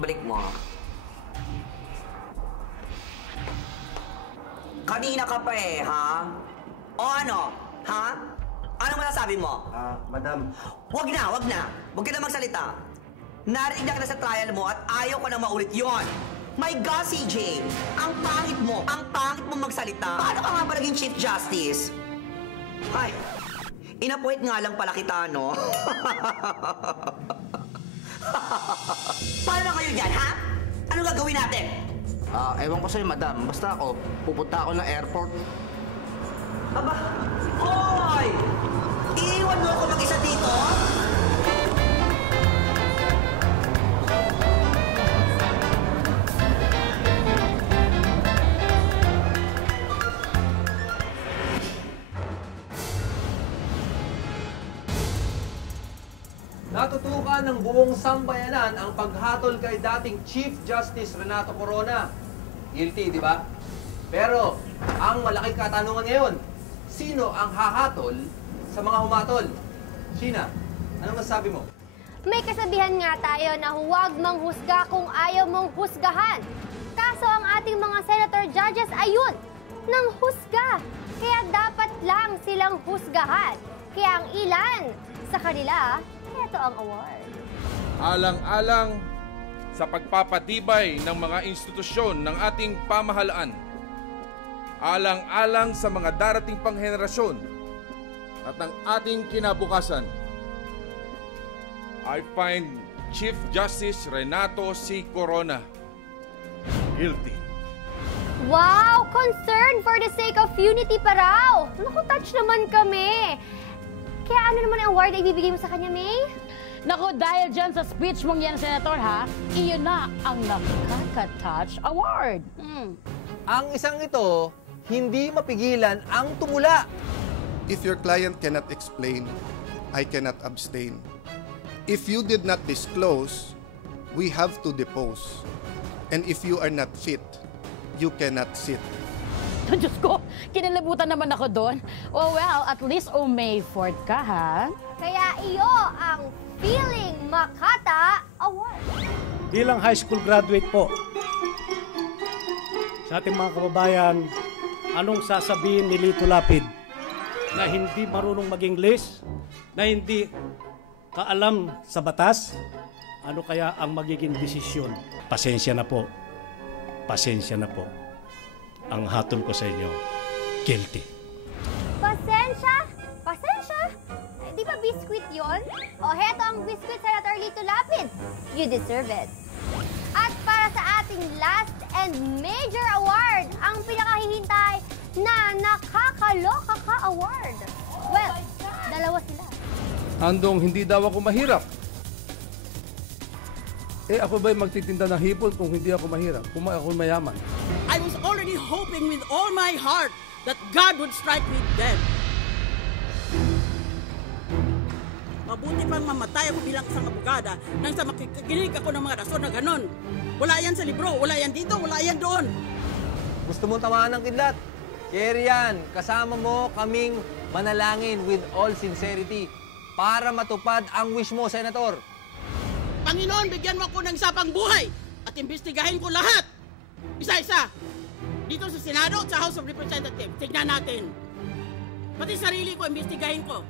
Ibalik mo. Kanina ka pa eh, ha? O ano? Ha? Anong masasabi mo? Madam. Wag na, wag na. Wag ka na magsalita. Narinig na ka na sa trial mo at ayaw ko na maulit yon. My God, CJ! Ang pangit mo magsalita. Paano ka nga ba naging Chief Justice? Ay, inappoint nga lang pala kita, no? Paano na kayo dyan, ha? Anong gagawin natin? Ewan ko sa'yo, madam. Basta ako, pupunta ako ng airport. Aba, hoy! Iiwan mo ako mag-isa dito? Natutukan ng buong sambayanan ang paghatol kay dating Chief Justice Renato Corona. Guilty, di ba? Pero, ang malaking katanungan ngayon, sino ang hahatol sa mga humatol? Sheena, anong masasabi mo? May kasabihan nga tayo na huwag manghusga kung ayaw mong husgahan. Kaso ang ating mga senator judges ayun, nang husga. Kaya dapat lang silang husgahan. Kaya ang ilan sa kanila, ito ang award. Alang-alang sa pagpapatibay ng mga institusyon ng ating pamahalaan. Alang-alang sa mga darating pang henerasyon at ang ating kinabukasan. I find Chief Justice Renato C. Corona guilty. Wow! Concern for the sake of unity pa raw! Naku, touch naman kami! Kaya ano naman ang award na ibibigay mo sa kanya, May? Naku, dahil dyan sa speech mong yan, Senator, ha? Iyon na ang Nakaka-Touch Award. Ang isang ito, hindi mapigilan ang tumula. If your client cannot explain, I cannot abstain. If you did not disclose, we have to depose. And if you are not fit, you cannot sit. Diyos ko, kinalabutan naman ako doon. Oh well, at least May 4th ka, ha? Kaya iyo ang Feeling Makata Award. Bilang high school graduate po, sa ating mga kababayan, anong sasabihin ni Lito Lapid na hindi marunong mag-English, na hindi kaalam sa batas? Ano kaya ang magiging desisyon? Pasensya na po. Pasensya na po. Ang hatol ko sa inyo, guilty. Pasensya? Pasensya? Eh, di ba biscuit yon? O heto ang biscuit, Senator Lito Lapid. You deserve it. At para sa ating last and major award, ang pinakahihintay na Nakakaloka Ka Award. Well, dalawa sila. Handong hindi daw ako mahirap. Ako ba'y magtitinda ng hipon kung hindi ako mahirap? Kung ako mayaman? I was already hoping with all my heart that God would strike me dead. Mabuti pang mamatay ako bilang isang abogada nang sa makikinig ako ng mga rason na ganon. Wala yan sa libro, wala yan dito, wala yan doon. Gusto mong tamaan ng kidlat? Carry yan. Kasama mo kaming manalangin with all sincerity para matupad ang wish mo, Senator. Panginoon, bigyan mo ako ng sapang buhay at imbestigahin ko lahat. Isa-isa. Dito sa Senado at sa House of Representatives. Tignan natin. Pati sarili ko, imbestigahin ko.